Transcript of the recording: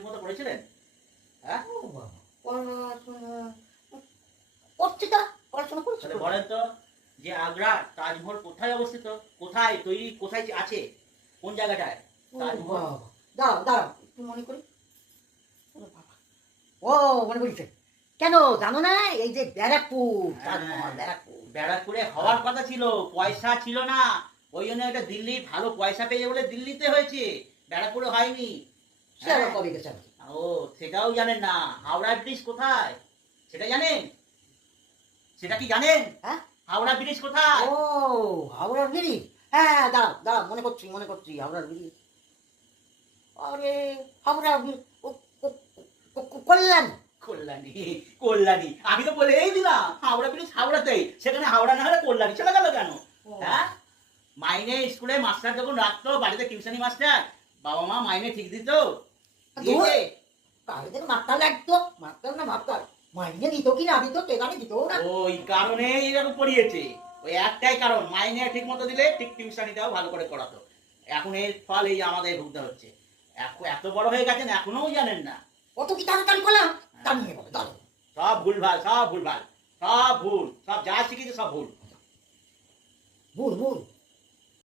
করেছিলেন? হ্যাঁ? ও পড়াশোনা করছি তারা পড়াশোনা করছে বলেন তো যে আগ্রা তাজমহল কোথায় অবস্থিত? কোথায় তৈরি কোথায় আছে? কোন জায়গাটায়? তাজমহল। দাঁড়াও দাঁড়াও একটু মনে করি। ও মনে করেছে কেন জানো না এই যে ব্যারাকপুর তাজমহল ব্যারাকপুর। ব্যারাকপুরে হওয়ার কথা ছিল পয়সা ছিল না। ওই জন্য এটা দিল্লি ভালো পয়সা পেয়ে বলে দিল্লিতে হয়েছে। ব্যারাকপুরে হয়নি। সে আবার কবে গেছে নাকি? ও সেটাও জানেন না। হাওড়া ব্রিজ কোথায়? সেটা জানেন? সেটা কি জানেন? হ্যাঁ? হাওড়া ব্রিজ কোথায়? ও হাওড়ার ব্রিজ। হ্যাঁ দাঁড়াও দাঁড়াও মনে করছি মনে করছি হাওড়ার ব্রিজ। আরে হাওড়া কল্যাণ। কল্যাণী কল্যাণী। আমি তো বলেই দিলাম হাওড়া ব্রিজ হাওড়াতেই। সেখানে হাওড়া না হলে কল্যাণী চলে গেল কেন? হ্যাঁ? মাইনে স্কুলে মাস্টার যখন রাখতো বাড়িতে টিউশনি মাস্টার বাবা মা মাইনে ঠিক দিত দিয়েছে? কাগজের লাগতো মাত্রা না মাত্রা। মাইনে দিত কি না দিত কে জানে দিত না। ওই কারণে এরকম পড়িয়েছে। ওই একটাই কারণ মাইনে ঠিক মতো দিলে ঠিক টিউশনিটাও ভালো করে পড়াতো এখন এর ফল এই আমাদের ভুগতে হচ্ছে। এত বড় হয়ে গেছেন এখনও জানেন না। কত কি তাড়াতাড়ি করলাম তা নিয়ে বলো দাঁড়ো সব ভুলভাল সব ভুলভাল সব ভুল সব যা শিখেছে সব ভুল। ভুল ভুল।